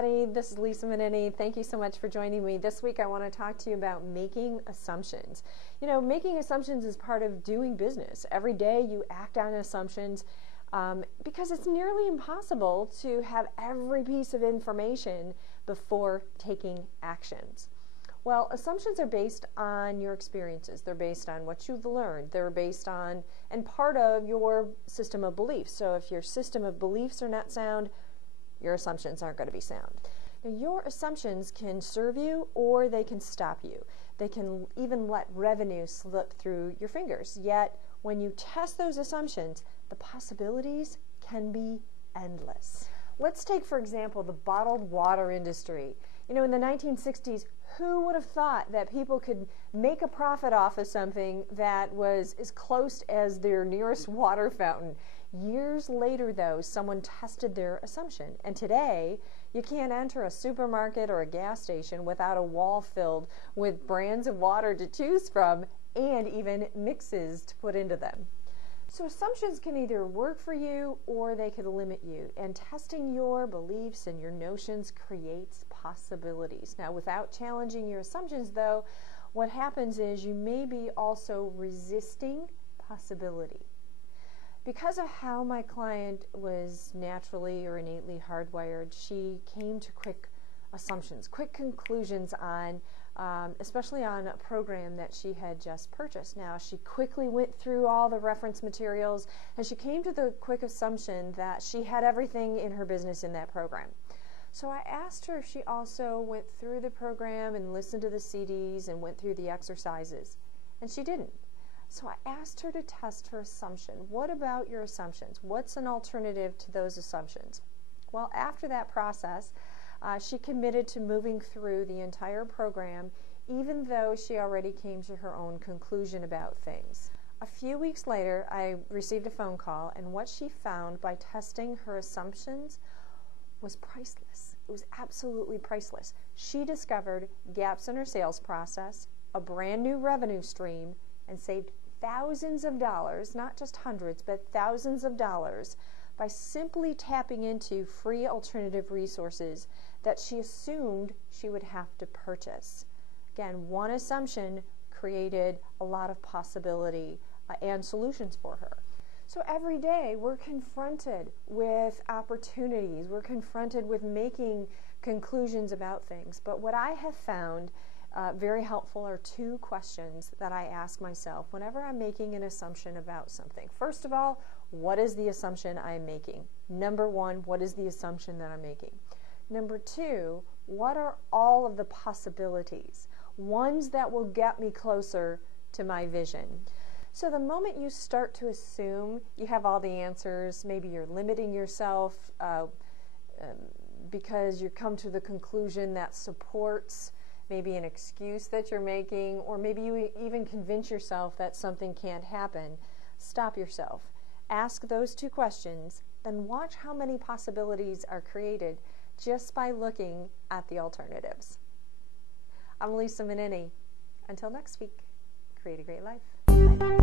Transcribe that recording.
everybody. This is Lisa Minnini. Thank you so much for joining me. This week I want to talk to you about making assumptions. You know, making assumptions is part of doing business. Every day you act on assumptions because it's nearly impossible to have every piece of information before taking actions. Well, assumptions are based on your experiences. They're based on what you've learned. They're based on and part of your system of beliefs. So if your system of beliefs are not sound, your assumptions aren't going to be sound. Now, your assumptions can serve you or they can stop you. They can even let revenue slip through your fingers. Yet, when you test those assumptions, the possibilities can be endless. Let's take, for example, the bottled water industry. You know, in the 1960s, who would have thought that people could make a profit off of something that was as close as their nearest water fountain? Years later, though, someone tested their assumption. And today, you can't enter a supermarket or a gas station without a wall filled with brands of water to choose from and even mixes to put into them. So assumptions can either work for you or they could limit you. And testing your beliefs and your notions creates possibilities. Now, without challenging your assumptions, though, what happens is you may be also resisting possibility. Because of how my client was naturally or innately hardwired, she came to quick assumptions, quick conclusions on especially on a program that she had just purchased. Now, she quickly went through all the reference materials and she came to the quick assumption that she had everything in her business in that program. So I asked her if she also went through the program and listened to the CDs and went through the exercises, and she didn't. So I asked her to test her assumption. What about your assumptions? What's an alternative to those assumptions? Well, after that process, she committed to moving through the entire program, even though she already came to her own conclusion about things. A few weeks later, I received a phone call, and what she found by testing her assumptions was priceless. It was absolutely priceless. She discovered gaps in her sales process, a brand new revenue stream, and saved thousands of dollars, not just hundreds, but thousands of dollars, by simply tapping into free alternative resources that she assumed she would have to purchase. Again, one assumption created a lot of possibility and solutions for her. So every day we're confronted with opportunities, we're confronted with making conclusions about things. But what I have found very helpful are two questions that I ask myself whenever I'm making an assumption about something. First of all, what is the assumption I'm making? Number one, what is the assumption that I'm making? Number two, what are all of the possibilities? Ones that will get me closer to my vision. So the moment you start to assume you have all the answers, maybe you're limiting yourself because you come to the conclusion that supports maybe an excuse that you're making, or maybe you even convince yourself that something can't happen, stop yourself. Ask those two questions, then watch how many possibilities are created just by looking at the alternatives. I'm Lisa Minnini. Until next week, create a great life. Bye.